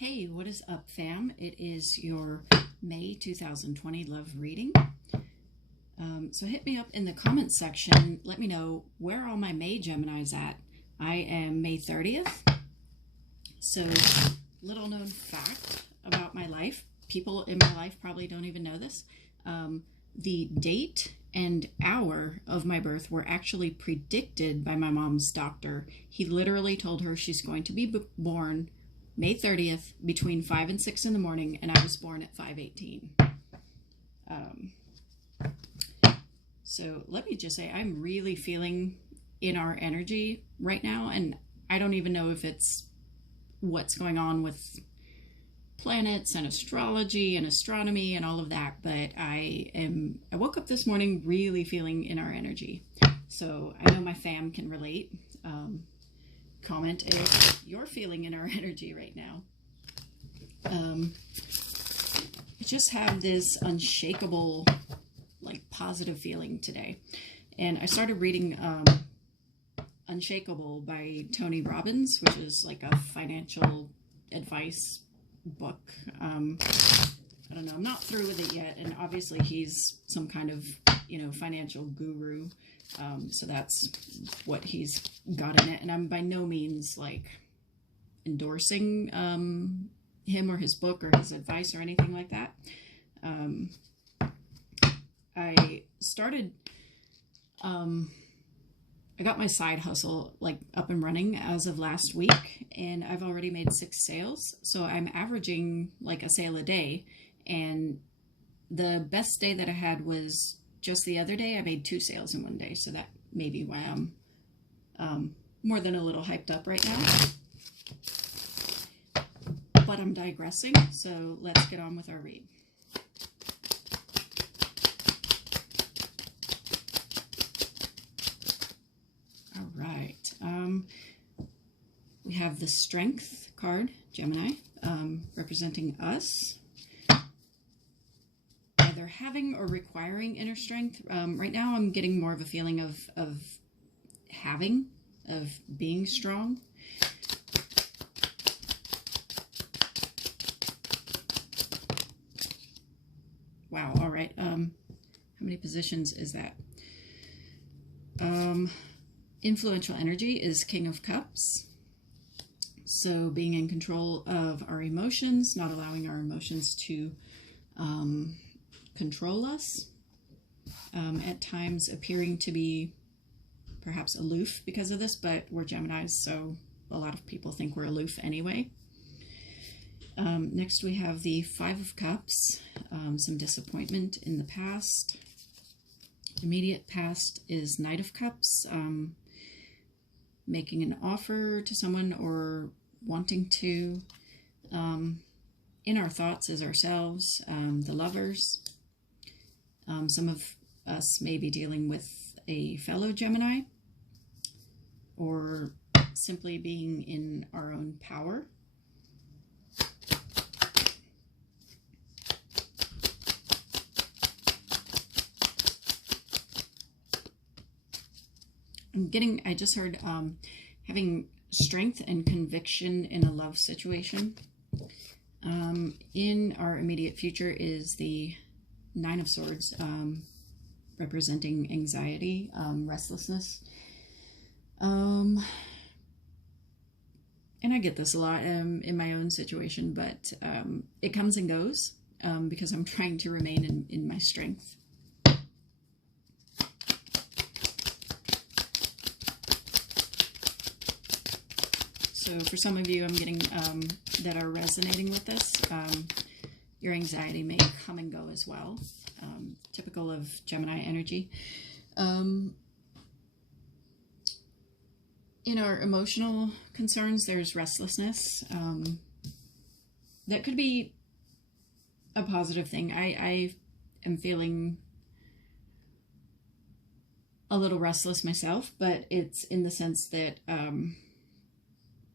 Hey, what is up, fam? It is your May 2020 love reading. So hit me up in the comments section. Let me know where all my May Geminis at. I am May 30th. So, little known fact about my life. People in my life probably don't even know this. The date and hour of my birth were actually predicted by my mom's doctor. He literally told her she's going to be born May 30th between 5 and 6 in the morning, and I was born at 5:18. So let me just say, I'm really feeling in our energy right now, and I don't even know if it's what's going on with planets and astrology and astronomy and all of that, but I woke up this morning really feeling in our energy. So I know my fam can relate. Comment if you're feeling in our energy right now. I just have this unshakable, like, positive feeling today. And I started reading Unshakable by Tony Robbins, which is like a financial advice book. I don't know, I'm not through with it yet, and obviously he's some kind of, financial guru. So that's what he's got in it. And I'm by no means like endorsing him or his book or his advice or anything like that. I started, I got my side hustle like up and running as of last week, and I've already made 6 sales. So I'm averaging like a sale a day. And the best day that I had was just the other day. I made 2 sales in one day, so that may be why I'm more than a little hyped up right now. But I'm digressing, so let's get on with our read. All right. We have the Strength card, Gemini, representing us. Either having or requiring inner strength. Right now I'm getting more of a feeling of having, of being strong. Wow, all right. How many positions is that? Influential energy is King of Cups. So being in control of our emotions, not allowing our emotions to control us, at times appearing to be perhaps aloof because of this, but we're Geminis, so a lot of people think we're aloof anyway. Next we have the 5 of Cups, some disappointment in the past. Immediate past is Knight of Cups, making an offer to someone or wanting to. In our thoughts is ourselves, the Lovers. Some of us may be dealing with a fellow Gemini, or simply being in our own power. I just heard having strength and conviction in a love situation. In our immediate future is the 9 of Swords, representing anxiety, restlessness. And I get this a lot in my own situation, but it comes and goes because I'm trying to remain in my strength. So for some of you, I'm getting that are resonating with this. Your anxiety may come and go as well. Typical of Gemini energy. In our emotional concerns, there's restlessness. That could be a positive thing. I am feeling a little restless myself, but it's in the sense that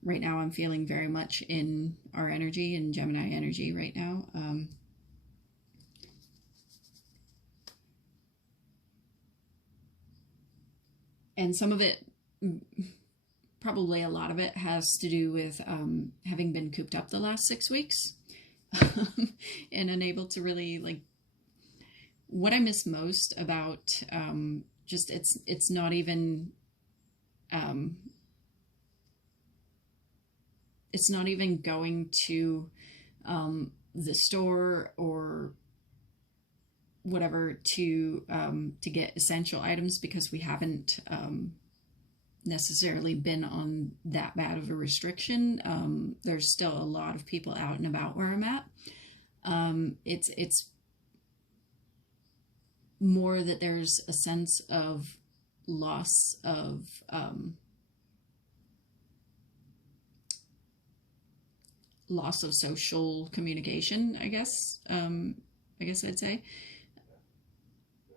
right now I'm feeling very much in our energy, in Gemini energy right now. And some of it probably a lot of it has to do with having been cooped up the last 6 weeks and unable to really, like, what I miss most about just it's not even it's not even going to the store or whatever to get essential items, because we haven't necessarily been on that bad of a restriction. There's still a lot of people out and about where I'm at. It's more that there's a sense of loss of social communication, I guess I'd say.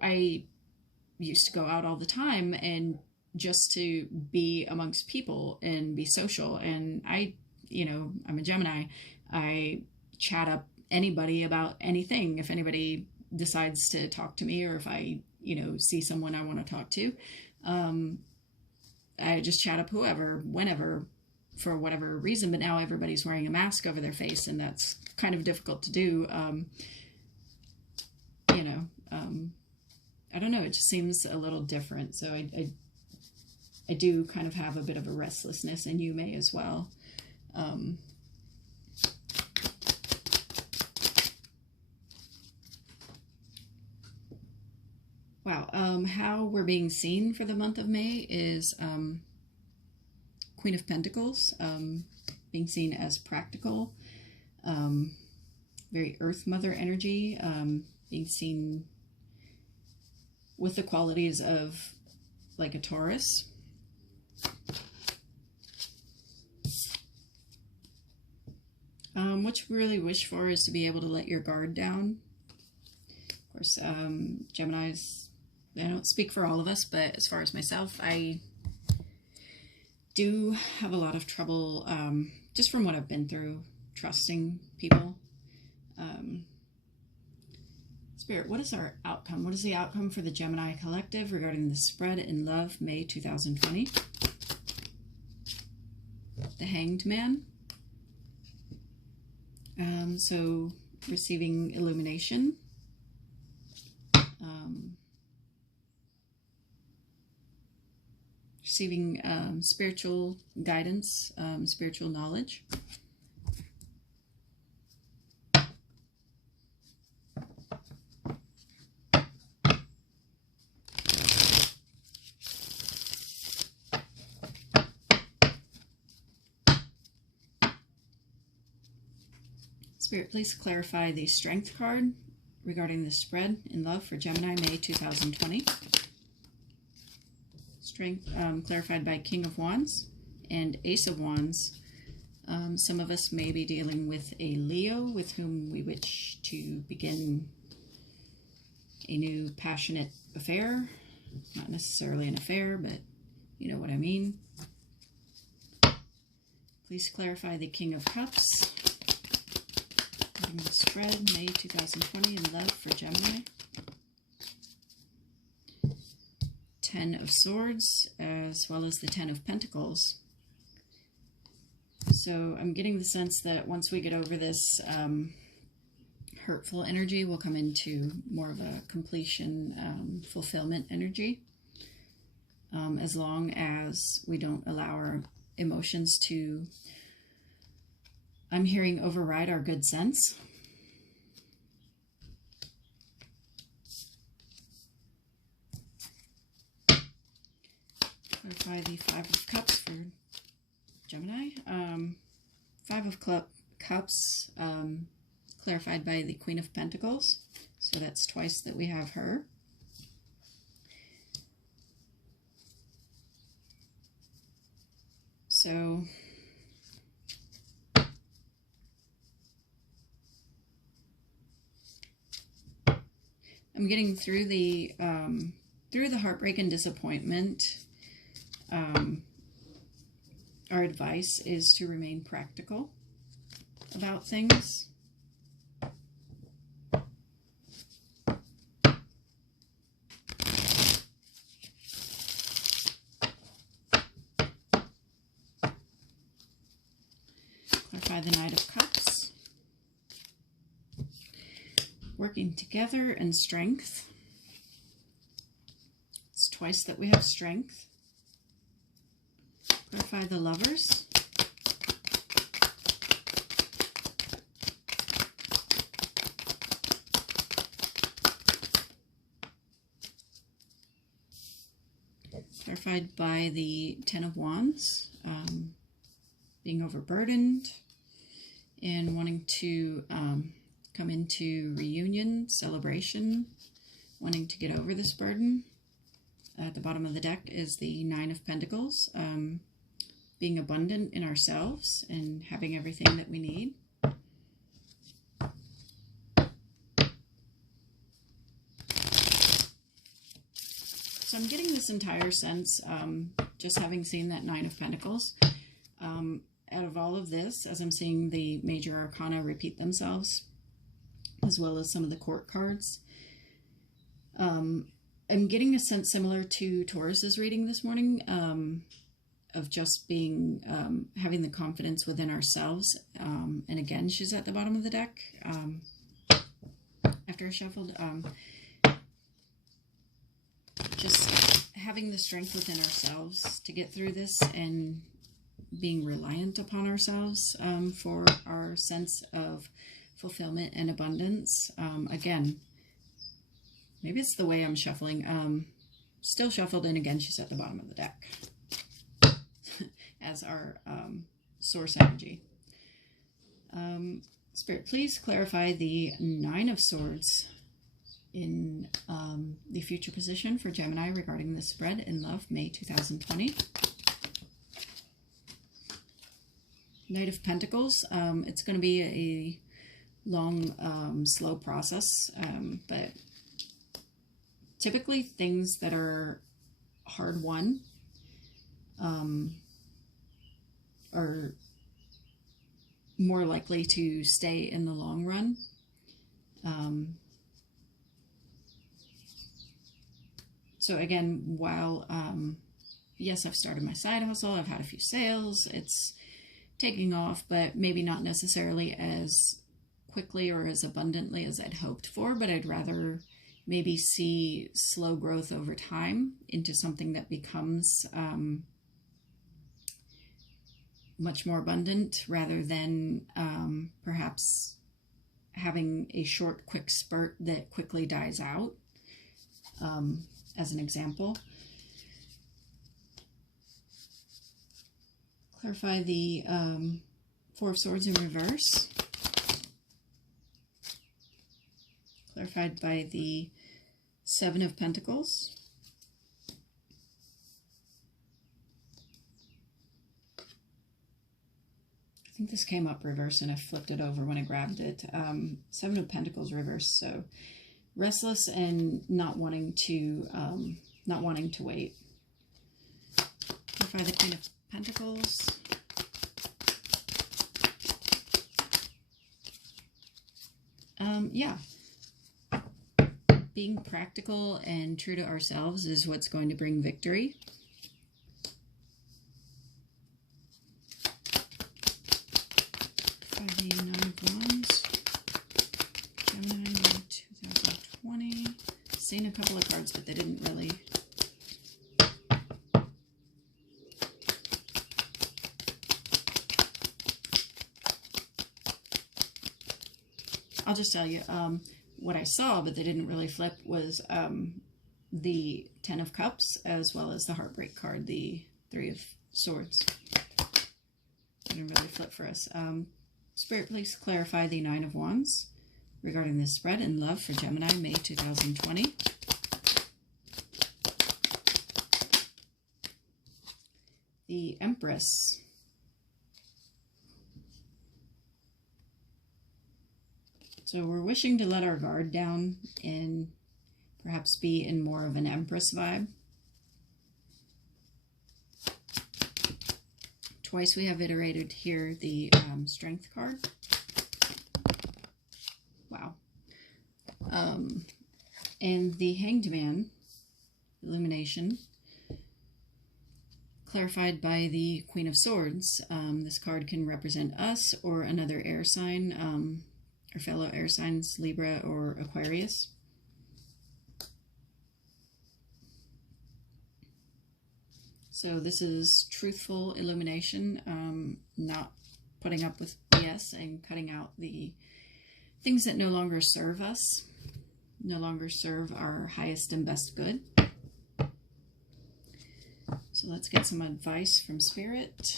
I used to go out all the time and just to be amongst people and be social. And I'm a Gemini. I chat up anybody about anything. If anybody decides to talk to me, or if I, see someone I want to talk to, I just chat up whoever, whenever, for whatever reason. But now everybody's wearing a mask over their face, and that's kind of difficult to do. I don't know. It just seems a little different. So I do kind of have a bit of a restlessness, and you may as well. Wow. How we're being seen for the month of May is Queen of Pentacles, being seen as practical, very Earth Mother energy, being seen with the qualities of like a Taurus. What you really wish for is to be able to let your guard down. Of course, Geminis, I don't speak for all of us, but as far as myself, I do have a lot of trouble, just from what I've been through, trusting people. Spirit, what is our outcome? What is the outcome for the Gemini collective regarding the spread in love, May 2020? The Hanged Man. So receiving illumination. Receiving spiritual guidance, spiritual knowledge. Spirit, please clarify the Strength card regarding the spread in love for Gemini, May 2020. Strength clarified by King of Wands and Ace of Wands. Some of us may be dealing with a Leo with whom we wish to begin a new passionate affair. Not necessarily an affair, but you know what I mean. Please clarify the King of Cups. The spread, May 2020, in love for Gemini. 10 of Swords, as well as the 10 of Pentacles. So I'm getting the sense that once we get over this hurtful energy, we'll come into more of a completion, fulfillment energy. As long as we don't allow our emotions to, I'm hearing, override our good sense. Clarify the Five of Cups for Gemini. Five of Cups clarified by the Queen of Pentacles. So that's twice that we have her. So I'm getting through the heartbreak and disappointment. Our advice is to remain practical about things. Working together and strength. It's twice that we have strength. Clarify the Lovers. Clarified by the Ten of Wands, being overburdened and wanting to come into reunion, celebration, wanting to get over this burden. At the bottom of the deck is the Nine of Pentacles, being abundant in ourselves and having everything that we need. So I'm getting this entire sense, just having seen that Nine of Pentacles, out of all of this, as I'm seeing the major arcana repeat themselves, as well as some of the court cards, I'm getting a sense similar to Taurus's reading this morning, of just being, having the confidence within ourselves. And again, she's at the bottom of the deck, after I shuffled. Just having the strength within ourselves to get through this and being reliant upon ourselves for our sense of fulfillment and abundance. Again, maybe it's the way I'm shuffling. Still shuffled, and again, she's at the bottom of the deck as our source energy. Spirit, please clarify the Nine of Swords in the future position for Gemini regarding the spread in love, May 2020. Knight of Pentacles. It's going to be a long, slow process, but typically things that are hard won are more likely to stay in the long run. So again, while, yes, I've started my side hustle, I've had a few sales, it's taking off, but maybe not necessarily as quickly or as abundantly as I'd hoped for, but I'd rather maybe see slow growth over time into something that becomes much more abundant, rather than perhaps having a short, quick spurt that quickly dies out. As an example. Clarify the Four of Swords in reverse. Clarified by the Seven of Pentacles. I think this came up reverse and I flipped it over when I grabbed it. Seven of Pentacles reverse, so restless and not wanting to wait. Clarify the Queen of Pentacles. Yeah. Being practical and true to ourselves is what's going to bring victory. For the Nine of Wands. Gemini 2020. Seen a couple of cards, but they didn't really. I'll just tell you, what I saw, but they didn't really flip, was the Ten of Cups, as well as the Heartbreak card, the Three of Swords. Didn't really flip for us. Spirit, please clarify the Nine of Wands regarding this spread in love for Gemini, May 2020. The Empress. So we're wishing to let our guard down and perhaps be in more of an Empress vibe. Twice we have iterated here the Strength card. Wow. And the Hanged Man, Illumination, clarified by the Queen of Swords. This card can represent us or another air sign. our fellow air signs, Libra or Aquarius. So this is truthful illumination, not putting up with BS and cutting out the things that no longer serve us, no longer serve our highest and best good. So let's get some advice from Spirit.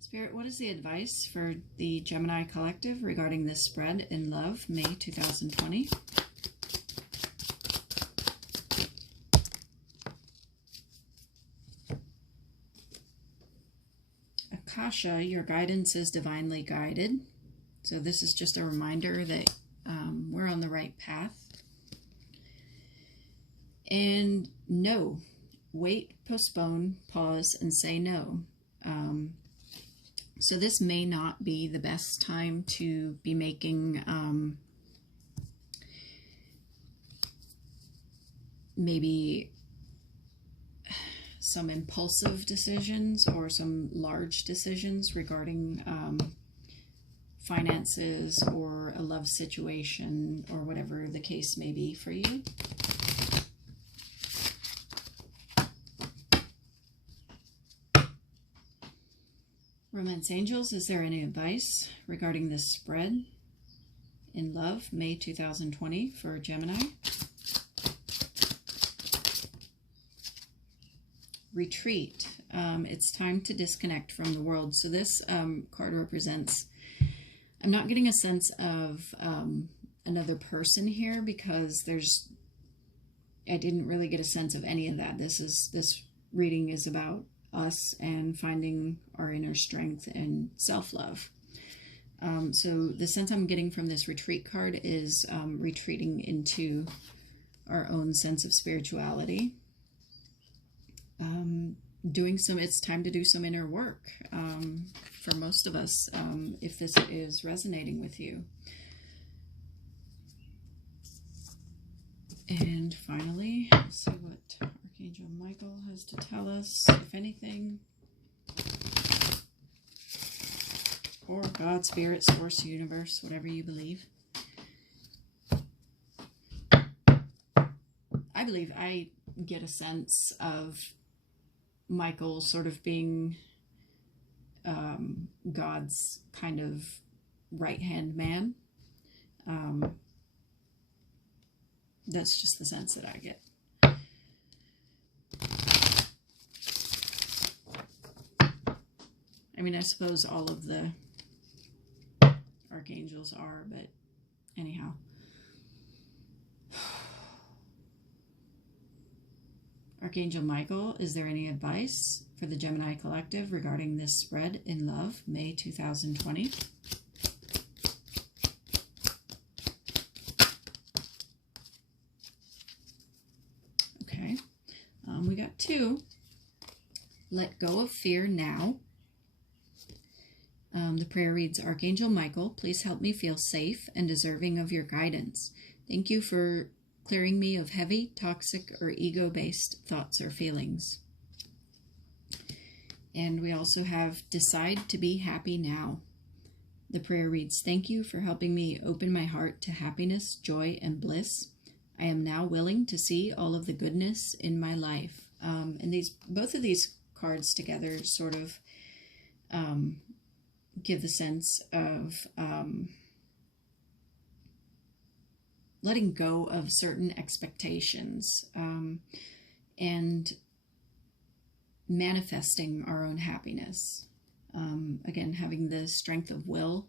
Spirit, what is the advice for the Gemini collective regarding this spread in love, May 2020? Akasha, your guidance is divinely guided. So this is just a reminder that we're on the right path. And no, wait, postpone, pause, and say no. So this may not be the best time to be making maybe some impulsive decisions or some large decisions regarding finances or a love situation or whatever the case may be for you. Romance Angels, is there any advice regarding this spread in love, May 2020 for Gemini? Retreat. It's time to disconnect from the world. So this card represents, I'm not getting a sense of another person here because I didn't really get a sense of any of that. This reading is about us and finding our inner strength and self-love. So the sense I'm getting from this retreat card is retreating into our own sense of spirituality. It's time to do some inner work for most of us, if this is resonating with you. And finally, let's see what Archangel Michael has to tell us, if anything. Or God, Spirit, Source, Universe, whatever you believe. I believe I get a sense of Michael sort of being God's kind of right-hand man. That's just the sense that I get. I mean, I suppose all of the archangels are, but anyhow. Archangel Michael, is there any advice for the Gemini collective regarding this spread in love, May 2020? Okay, we got two. Let go of fear now. The prayer reads, Archangel Michael, please help me feel safe and deserving of your guidance. Thank you for clearing me of heavy, toxic, or ego-based thoughts or feelings. And we also have decide to be happy now. The prayer reads, thank you for helping me open my heart to happiness, joy, and bliss. I am now willing to see all of the goodness in my life. And both of these cards together sort of give the sense of letting go of certain expectations and manifesting our own happiness. Again, having the strength of will,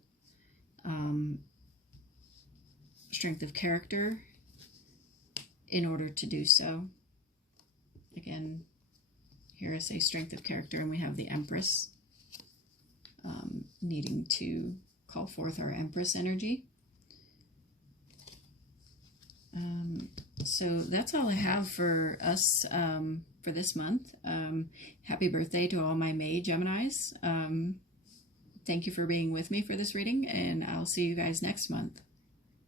strength of character in order to do so. Again, here I say strength of character, and we have the Empress needing to call forth our Empress energy. So that's all I have for us for this month. Happy birthday to all my May Geminis. Thank you for being with me for this reading, and I'll see you guys next month.